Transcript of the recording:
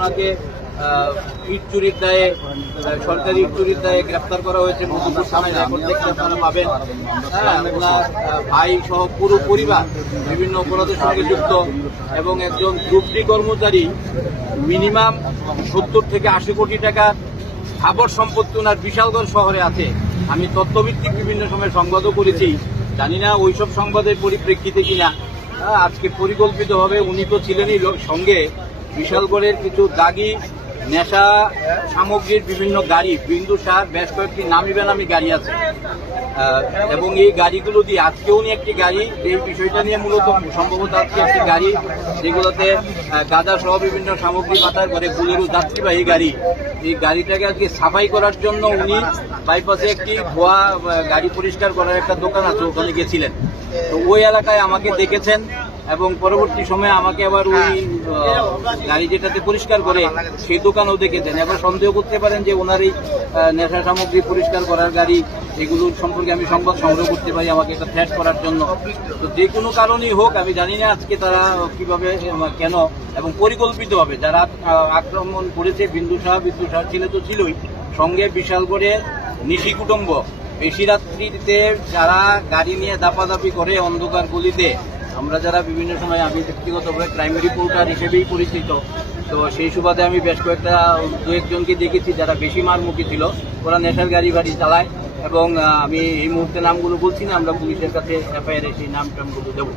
ওনাকে ইট চুরির দায়ে, সরকারি ইট চুরির দায়ে গ্রেপ্তার করা হয়েছে। মধুপুর থানায় রেকর্ড দেখতে আপনারা পাবেন। ওনার ভাই সহ পুরো পরিবার বিভিন্ন অপরাধের সঙ্গে যুক্ত এবং একজন গ্রুপ ডি কর্মচারী মিনিমাম 70 থেকে 80 কোটি টাকার স্থাবর সম্পত্তি ওনার বিশালগড় শহরে আছে। আমি তথ্যভিত্তিক বিভিন্ন সময় সংবাদও করেছি, জানি না ওইসব সংবাদের পরিপ্রেক্ষিতে কিনা আজকে পরিকল্পিতভাবে উনি তো ছিলেনই সঙ্গে বিশালগড়ের কিছু দাগি নেশা সামগ্রীর বিভিন্ন গাড়ি, বিন্দুসার বেশ কয়েকটি নামি বেনামি গাড়ি আছে এবং এই গাড়িগুলো দিয়ে আজকে উনি একটি গাড়ি, এই বিষয়টা নিয়ে মূলত সম্ভবত আজকে একটি গাড়ি যেগুলোতে গাঁজা সহ বিভিন্ন সামগ্রী মাথার করে বুলেরো যাত্রীবাহী গাড়ি, এই গাড়িটাকে আজকে সাফাই করার জন্য উনি বাইপাসে একটি ধোয়া গাড়ি পরিষ্কার করার একটা দোকান আছে, ওখানে গেছিলেন। তো ওই এলাকায় আমাকে দেখেছেন এবং পরবর্তী সময়ে আমাকে আবার ওই গাড়ি যেটাতে পরিষ্কার করে সেই দোকানও দেখেছেন। এবার সন্দেহ করতে পারেন যে ওনার এই নেশা সামগ্রী পরিষ্কার করার গাড়ি, এগুলোর সম্পর্কে আমি সংবাদ সংগ্রহ করতে পারি আমাকে এটা থ্রেট করার জন্য। তো যে কোনো কারণেই হোক, আমি জানি না আজকে তারা কিভাবে, কেন এবং পরিকল্পিতভাবে যারা আক্রমণ করেছে। বিন্দুসার ছেলে তো ছিলই, সঙ্গে বিশালগড়ে নিশি কুটুম্ব, বেশি রাত্রিতে যারা গাড়ি নিয়ে দাপাদাপি করে অন্ধকার গলিতে, আমরা যারা বিভিন্ন সময়, আমি ব্যক্তিগতভাবে ক্রাইম রিপোর্টার হিসেবেই পরিচিত, তো সেই সুবাদে আমি বেশ কয়েকটা দু একজনকে দেখেছি যারা বেশি মারমুখী ছিল, ওরা নেশার গাড়ি চালায় এবং আমি এই মুহূর্তে নামগুলো বলছি না, আমরা পুলিশের কাছে এফআইআর সেই নাম টামগুলো দেবো।